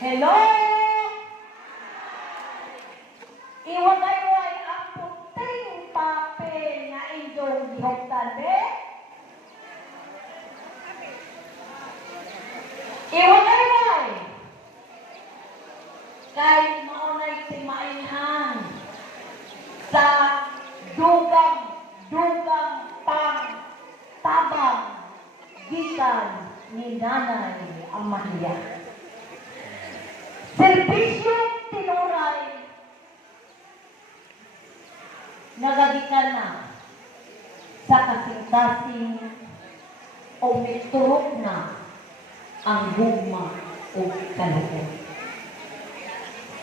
Hello! Iwagay-way ang puting papel nga inyong gihoktan, be? Iwagay-way! Kay maunay timainhan sa dugang tabang gikan ni Nanay Amalia. Serbisyong tinuray nagagikan na sa kasing-kasing o miturok na ang gugma o kalugon.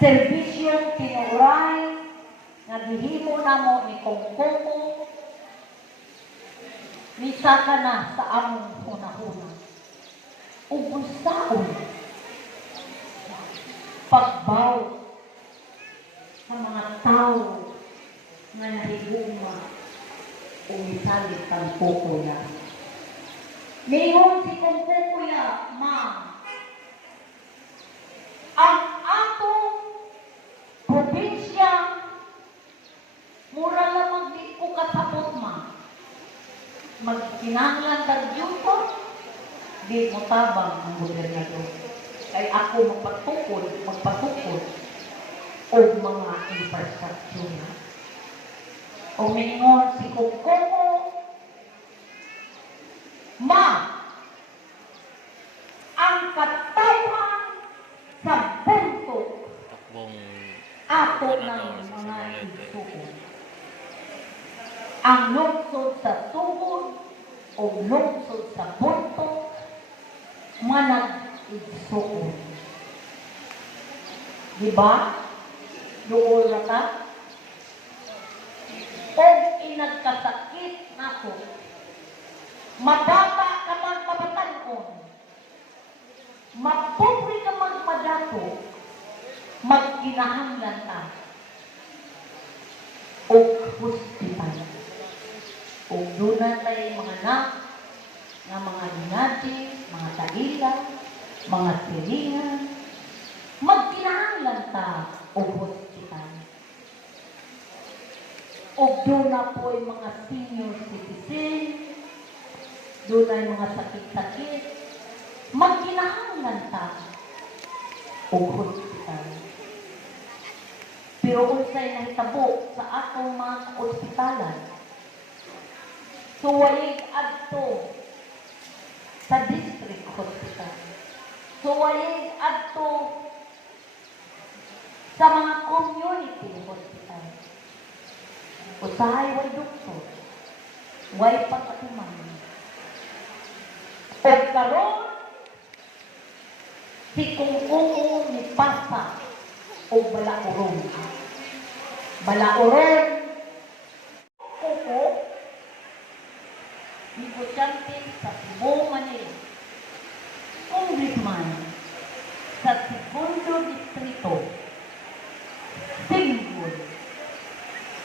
Serbisyong tinuray nagihimo na mo ni Kongkongo misaka na sa among hunahuna. Ugusaon pagbaw sa mga tao nga nahigugma o misalit ang kukuya. Ningon si Kongkuya, ma'am, ang atong probinsya mura lamang di ko kasabot, ma'am. Magkinahanglan tag yuto, di mo tabang ang gobernador. Kay ako magpatukod o mga infrastructure. O mingon si Kongkongo, ma, ang katawan sa bunto ato ng mga isuko. Ang lungsod sa tuhod o lungsod sa bunto, manag-isuko. Diba? Doon na ka? O inagkasakit nako, mababa ka magpapatanon, mapobre ka magmadato, magkinahanglan ka o hospital. O doon tayo mga anak, nga mga dinati, mga taila, mga siringan, magkinahanglan ka o hospital. O doon na po yung mga senior citizen, doon na yung mga sakit-sakit, magkinahanglan ka o hospital. Pero kung sa'yo nahitabo sa atong mga ospitalan, suwayig adto sa district hospital, suwayig adto sa mga community hospital. Usahay way doktor, way pagkatuman. O karon, si Kongkongo ni Pasa o Balauron. Balauron, kuko, negosyante sa Cebu, Manila. Congressman sa Segundo Distrito, Singgol.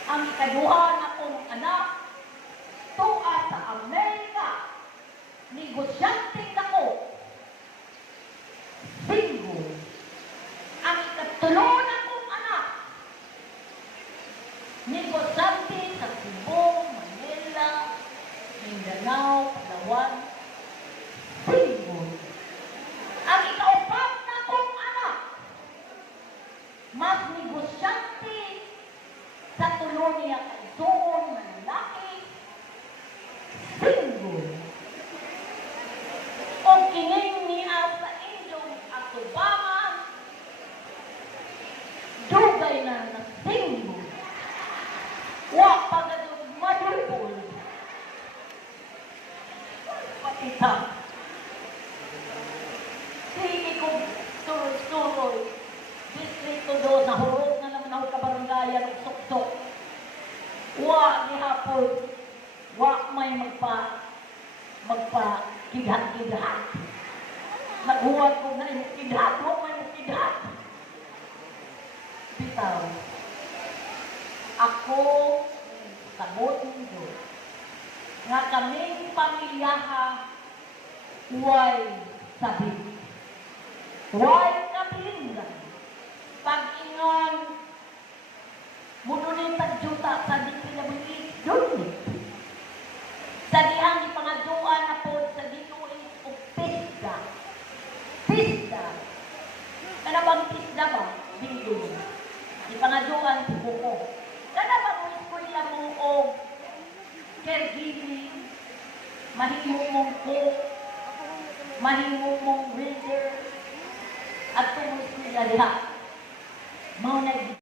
Ang ikaduha na kong anak, tuwa sa Amerika, negosyante ako, Singgol. Ang ikatulo na kong anak, negosyante sa Cebu, Manila, Mindanao, Palawan, Singgol. Ang ikaupat na kong anak, mas negosyante sa tulo niya kaisuon na lalaki, Singgol. O kining niya sa inyong atubangan, dugay na na Singgol. Wa pagadod madulpol. Patita. Sige kong turoy-turoy. Distrito do na hurog na naman ako kabaranggayan ng sok-sok. Wa ni hapon. Wa may magpa-kidhat-kidhat. Naghuwag ko na yung kidhat. Wa may kidhat. Bitaw. Ako, sabot niyo, nga kaming pamilyaha, huway sabi. Why kabilingan? Pag-ingon, mununin tagjuta sa di pinabilis, doon. Sa dihang ipangaduan na po sa dituin o pista. Pista. Kana bang pista ba? Dito. Ipangaduan si Buko. Kana ba mo eskwela mo o caregiving, mahimo mong cook, mahimo mong reader, at tungkol sila diha. Maunay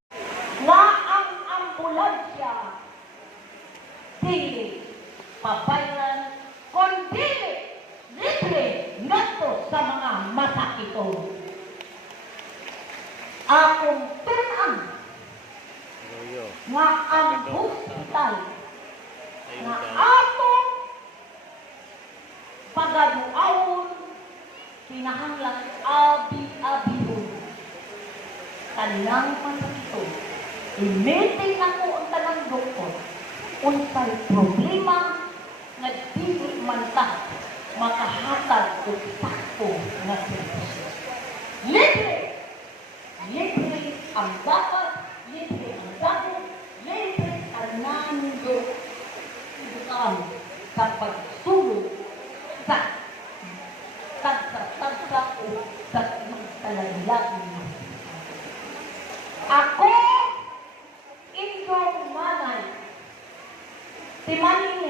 nga ang ambulansya dili pabayaran kundi libre ngadto sa mga masakito. Akong tunan nga ang hospital nga atong pagaduawon kinahanglan abi-abihon. Kanang masakito, i-meeting ako ang tanang doktor, unsay problema nga dili man ta makahatag og sakto nga servisyo. Libre! Libre ang dapat, libre ang dahon, libre ang nando sa pagsulong sa tagsa o sa talaglagan. Ako, inyong manay, timanin